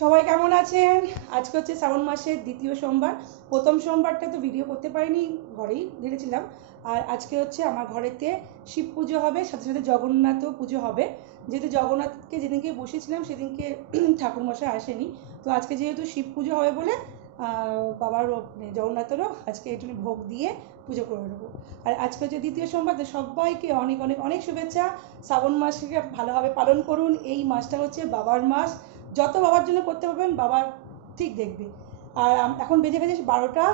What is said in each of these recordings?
সবাই কেমন আছেন? আজকে হচ্ছে শ্রাবণ মাসের দ্বিতীয় সোমবার। প্রথম সোমবারটা তো ভিডিও করতে পারিনি, ঘরেই ঢেলেছিলাম আর আজকে হচ্ছে আমার ঘরেতে শিব পুজো হবে, সাথে সাথে জগন্নাথও পুজো হবে। যেহেতু জগন্নাথকে যেদিনকে বসেছিলাম, সেদিনকে ঠাকুরমশাই আসেনি। তো আজকে যেহেতু শিব পুজো হবে বলে বাবার মানে জগন্নাথেরও আজকে একটু ভোগ দিয়ে পুজো করে নেব। আর আজকে হচ্ছে দ্বিতীয় সোমবার সবাইকে অনেক অনেক অনেক শুভেচ্ছা। শ্রাবণ মাসকে ভালোভাবে পালন করুন। এই মাসটা হচ্ছে বাবার মাস। যত বাবার জন্য করতে পারবেন, বাবা ঠিক দেখবে। আর এখন বেজে গেছে বারোটা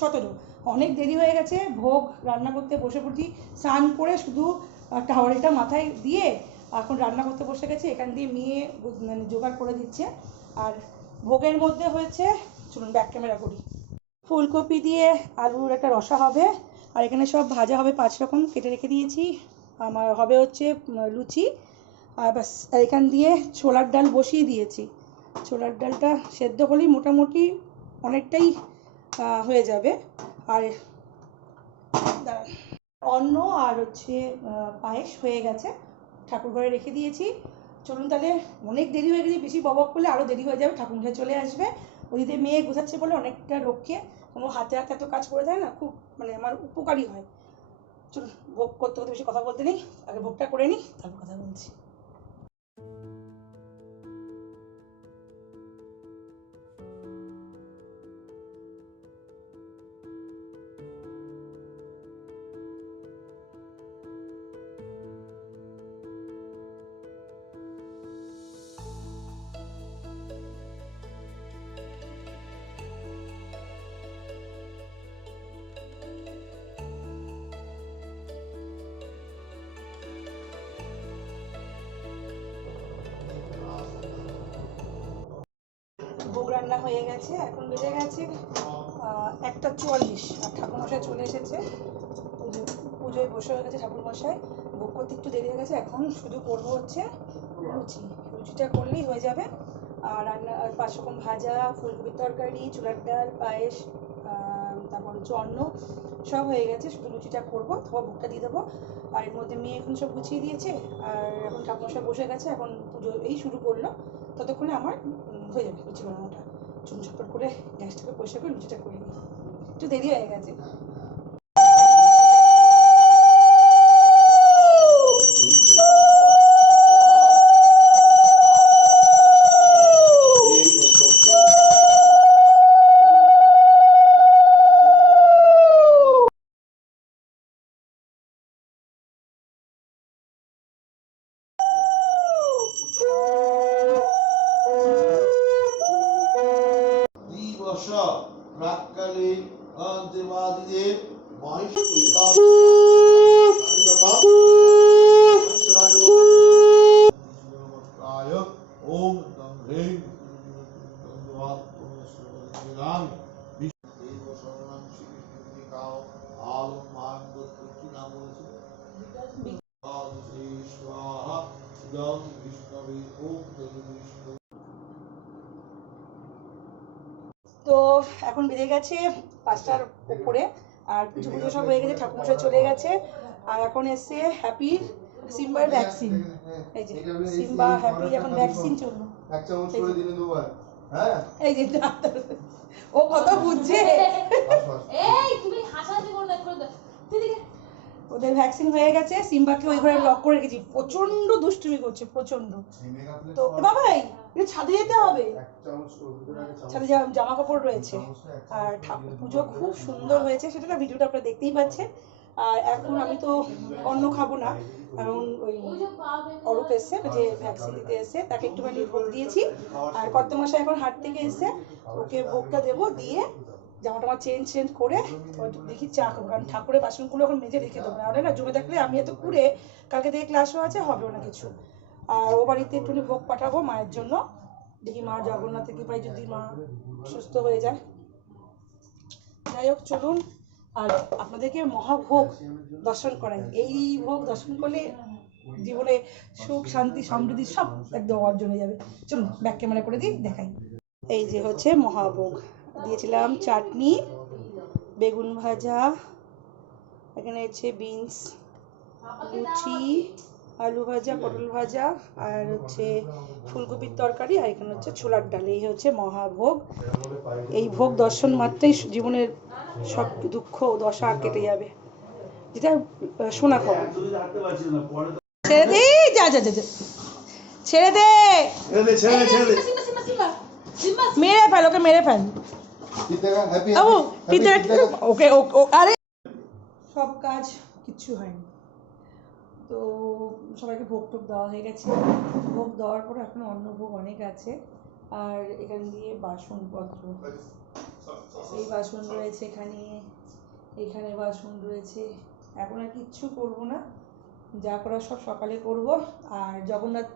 সতেরো। অনেক দেরি হয়ে গেছে, ভোগ, রান্না করতে বসে পড়ছি। স্নান করে শুধু টাওয়ালটা মাথায় দিয়ে এখন রান্না করতে বসে গেছে। এখান দিয়ে মেয়ে মানে জোগাড় করে দিচ্ছে। আর ভোগের মধ্যে হয়েছে, চলুন ব্যাক ক্যামেরা করি। ফুলকপি দিয়ে আলুর একটা রসা হবে। আর এখানে সব ভাজা হবে পাঁচ রকম, কেটে রেখে দিয়েছি। আমার হবে হচ্ছে লুচি। আর আর এখান দিয়ে ছোলার ডাল বসিয়ে দিয়েছি। ছোলার ডালটা সেদ্ধ হলেই মোটামুটি অনেকটাই হয়ে যাবে। আর অন্ন আর হচ্ছে পায়েস হয়ে গেছে। ঠাকুর ঘরে রেখে দিয়েছি। চলুন তাহলে, অনেক দেরি হয়ে গেছে, বেশি ববক করলে আরও দেরি হয়ে যাবে। ঠাকুর ঘরে চলে আসবে। ওদিকে মেয়ে গোছাচ্ছে বলে অনেকটা রক্ষে। কোনো হাতে হাতে এত কাজ করে দেয় না, খুব মানে আমার উপকারী হয়। চলুন, ভোগ করতে করতে বেশি কথা বলতে নেই। আগে ভোগটা করে নিই, তারপর কথা বলছি। রান্না হয়ে গেছে, এখন বেজে গেছে একটা চুয়াল্লিশ। আর ঠাকুরমশাই চলে এসেছে। পুজো- পুজোয় বসে হয়ে গেছে ঠাকুরমশাই। ভোগ করতে একটু দেরি হয়ে গেছে, এখন শুধু করব হচ্ছে লুচি। লুচিটা করলেই হয়ে যাবে। আর রান্না পাঁচ রকম ভাজা, ফুলকপির তরকারি, চুলার ডাল, পায়েস তারপর হচ্ছে অন্ন, সব হয়ে গেছে। শুধু লুচিটা করব তারপর ভোগটা দিয়ে দেবো। আর এর মধ্যে মেয়ে এখন সব গুছিয়ে দিয়েছে। আর এখন ঠাকুরমশাই বসে গেছে, এখন পুজো এই শুরু করল। ততক্ষণে আমার হয়ে যাবে লুচি বানানোটা চুন ঝটপট করে গ্যাসটাকে পরিষ্কার করে লুচিটা করে নিই। একটু দেরি হয়ে গেছে। দিবস প্রাক্কালে অন্তিমাদিদেব মহেশ তো এখন বেজে গেছে পাঁচটার উপরে আর পুজো পুজো সব হয়ে গেছে ঠাকুমশাই চলে গেছে আর এখন এসছে হ্যাপি সিম্বার ভ্যাকসিন এই যে সিম্বা হ্যাপি এখন ভ্যাকসিন চলল। হ্যাঁ? এই যে ডাক্তার। ও কত বুঝছে। এই তুমি হাসাহাসি করো না একটু দিদিকে ওদের ভ্যাকসিন হয়ে গেছে, সিম্বাকে ওই ঘরে লক করে রেখেছি। প্রচণ্ড দুষ্টুমি করছে প্রচণ্ড তো সব এ বাবাই ছাদে যেতে হবে। ছাদে জামা- কাপড় রয়েছে। আর ঠাকুর পুজো খুব সুন্দর হয়েছে, সেটা না ভিডিওটা আপনারা দেখতেই পাচ্ছেন। আর এখন আমি তো অন্য খাব না, কারণ ওই অরূপ এসছে, যে ভ্যাকসিন দিতে এসছে, তাকে একটুখানি ভোগ দিয়েছি। আর কত কর্তমশাই এখন হাট থেকে এসছে, ওকে ভোগটা দেবো দিয়ে জামা টামা চেঞ্জ চেঞ্জ করে দেখি চা খাব। কারণ ঠাকুরের বাসনগুলো এখন মেজে রেখে দেবো। নাহলে না জমে থাকলে আমি এত কুড়ে কালকে থেকে ক্লাসও আছে হবে না কিছু। আর ও বাড়িতে একটুখানি ভোগ পাঠাবো মায়ের জন্য। দেখি মা জগন্নাথের কৃপায় যদি মা সুস্থ হয়ে যায়। যাই হোক, চলুন। আর আপনাদেরকে মহাভোগ দর্শন করাই। এই ভোগ দর্শন করলে জীবনে সুখ, শান্তি, সমৃদ্ধি সব একদম অর্জন হয়ে যাবে। চলুন ব্যাক ক্যামেরা করে দিই, দেখাই। এই যে হচ্ছে মহাভোগ। দিয়েছিলাম চাটনি বেগুন ভাজা এখানে হচ্ছে বিনস লুচি আলু ভাজা পটল ভাজা আর হচ্ছে ফুলকপির তরকারি আর এখানে হচ্ছে ছোলার ডাল। এই হচ্ছে মহাভোগ। এই ভোগ দর্শন মাত্রেই জীবনের সব দুঃখ দশা কেটে যাবে। যেটা শোনা খাব ছেড়ে দে! যা যা যা যা। ছেড়ে দে! মেরে ফেল ওকে মেরে ফেল। ওকে আরে সব কাজ কিচ্ছু হয়নি। তো সবাইকে ভোগ টোগ দেওয়া হয়ে গেছে। ভোগ দেওয়ার পর এখন অন্য ভোগ অনেক আছে। আর এখান দিয়ে বাসনপত্র এই বাসন রয়েছে এখানে এখানে বাসন রয়েছে। এখন আর কিচ্ছু করব না। যা করার সব সকালে করব। আর জগন্নাথ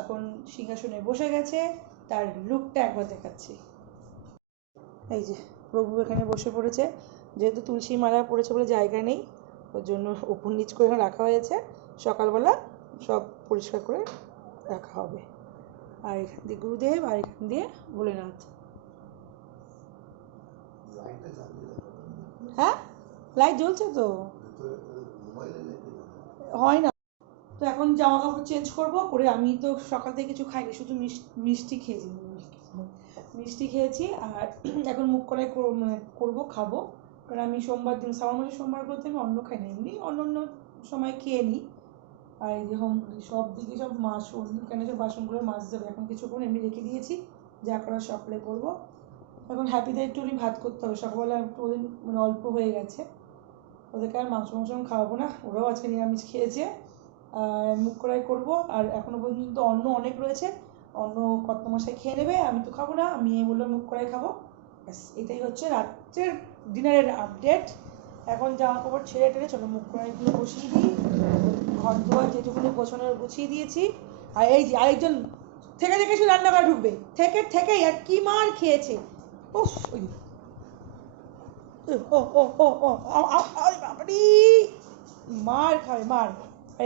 এখন সিংহাসনে বসে গেছে। তার লুকটা একবার দেখাচ্ছি। এই যে প্রভু এখানে বসে পড়েছে। যেহেতু তুলসী মালা পড়েছে বলে জায়গা নেই ওর জন্য উপর নিচ করে রাখা হয়েছে। সকালবেলা সব পরিষ্কার করে রাখা হবে। আর এখান দিয়ে গুরুদেব আর এখান দিয়ে ভোলেনাথ। হ্যাঁ? লাইট জ্বলছে তো? হয় না। তো এখন জামা কাপড় চেঞ্জ করব করে আমি তো সকাল থেকে কিছু খাইনি শুধু মিষ্টি খেয়েছি। মিষ্টি খেয়েছি আর এখন মুখ কর- মানে করব, খাব। কারণ আমি সোমবার দিন শ্রাবণ মাসের সোমবারগুলোতে আমি অন্য খাই না, এমনি অন্য অন্য সময় খেয়ে নিই। আর এই যে হোম সব দিকে সব মাসুন কেন সব বাসনগুলো মাছ দেবে এখন কিছুক্ষণ এমনি রেখে দিয়েছি, যা করার সকালে করব। এখন হ্যাপি হ্যাপিতে একটু ভাত করতে হবে, সকালবেলা একটু ওদের মানে অল্প হয়ে গেছে। ওদেরকে আর মাংস মাংস খাওয়াবো না, ওরাও আজকে নিরামিষ খেয়েছে। আর মুখ করাই করব, আর এখনও পর্যন্ত অন্ন অনেক রয়েছে। অন্য মশাই খেয়ে নেবে, আমি তো খাব না, আমি বললাম মুখ করাই খাব। ব্যাস, এটাই হচ্ছে রাত্রের ডিনারের আপডেট এখন জামা কাপড় ছেড়ে টেড়ে চলো, মুখ কড়াইগুলো বসিয়ে দিই। ঘর দুয়ার যেটুকুনি গোছানোর গুছিয়ে দিয়েছি। আর এই যে আরেকজন থেকে থেকে শুধু রান্নাঘরে ঢুকবে। থেকে থেকেই আর কি মার খেয়েছে। ও ও ও ও বাবারি। মার খাবে, মার।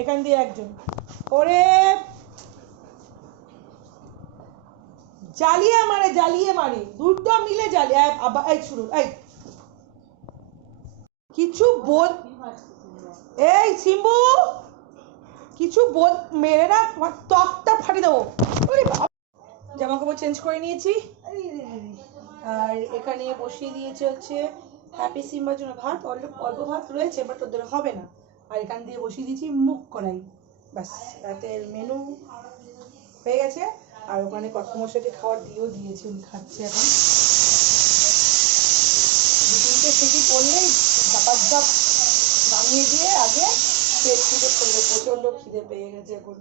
এখান দিয়ে একজন। ওরে জ্বালিয়ে মারে জ্বালিয়ে মারে। দুটো মিলে জ্বালিয়ে এই শুরু এই কিছু বল এই, সিম্বু! কিছু বল মেরে না, তোমার ফাটিয়ে দেবো। জামা কাপড় চেঞ্জ করে নিয়েছি। আর এখানে বসিয়ে দিয়েছে হচ্ছে হ্যাপি সিম্বার জন্য ভাত। অল্প অল্প ভাত রয়েছে বাট ওদের হবে না। আর এখান দিয়ে বসিয়ে দিয়েছি মুগ কড়াই। ব্যাস, রাতের মেনু হয়ে গেছে। আর ওখানে কর্তমশাইকে খাওয়ার দিয়েও দিয়েছি, উনি খাচ্ছে এখন। দু তিনটে সিটি পড়লেই চাপার চাপ নামিয়ে দিয়ে আগে পেট পুজো করবে প্রচণ্ড খিদে পেয়ে গেছে এখন।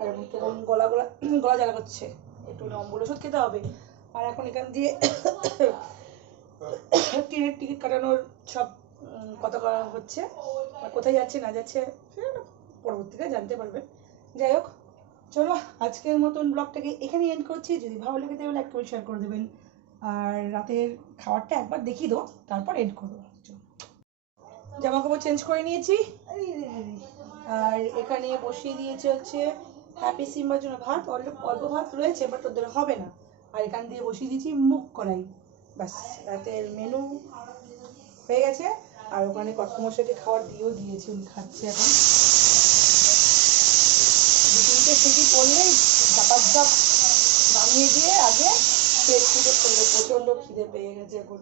আর তখন গলা গলা গলা জ্বালা করছে। একটু নম্বর ওষুধ খেতে হবে। আর এখন এখান দিয়ে ট্রেনের টিকিট কাটানোর সব কথা হচ্ছে। আর কোথায় যাচ্ছে, না যাচ্ছে পরবর্তীতে জানতে পারবেন যাই হোক চলো, আজকের মতন ব্লগটাকে এখানে এন্ড করছি। যদি ভালো লেগে থাকে লাইক শেয়ার করে দেবেন। আর রাতের খাবারটা একবার দেখিয়ে দেবো, তারপর এন্ড করে দেবো জামা কাপড় চেঞ্জ করে নিয়েছি। আর এখানে বসিয়ে দিয়েছে হচ্ছে হ্যাপি সিম্বার জন্য ভাত। অল্প অল্প ভাত রয়েছে বাট ওদের হবে না। আর এখান দিয়ে বসিয়ে দিয়েছি মুখ কড়াই ব্যাস, রাতের মেনু হয়ে গেছে। আর ওখানে কর্তমশাইকে খাওয়ার দিয়েও দিয়েছি, উনি খাচ্ছে এখন। তিনটে সিটি পড়লেই চাপার চাপ নামিয়ে দিয়ে আগে পেট পুজো করবে প্রচণ্ড খিদে পেয়ে গেছে এখন।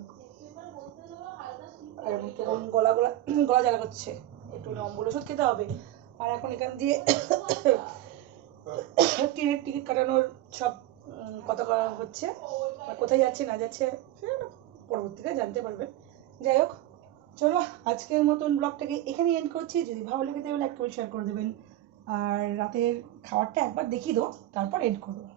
আর তখন গলা গলা গলা জ্বালা করছে। একটু নম্বর ওষুধ খেতে হবে। আর এখন এখান দিয়ে ট্রেনের টিকিট কাটানোর সব কথা করা হচ্ছে। কোথায় যাচ্ছে, না যাচ্ছে পরবর্তীতে জানতে পারবেন যাই হোক, চলো আজকের মতন ব্লগটাকে এখানে এন্ড করছি। যদি ভালো লেগে থাকে লাইক করে শেয়ার করে দেবেন। আর রাতের খাবারটা একবার দেখিয়ে দেবো তারপর এন্ড করব।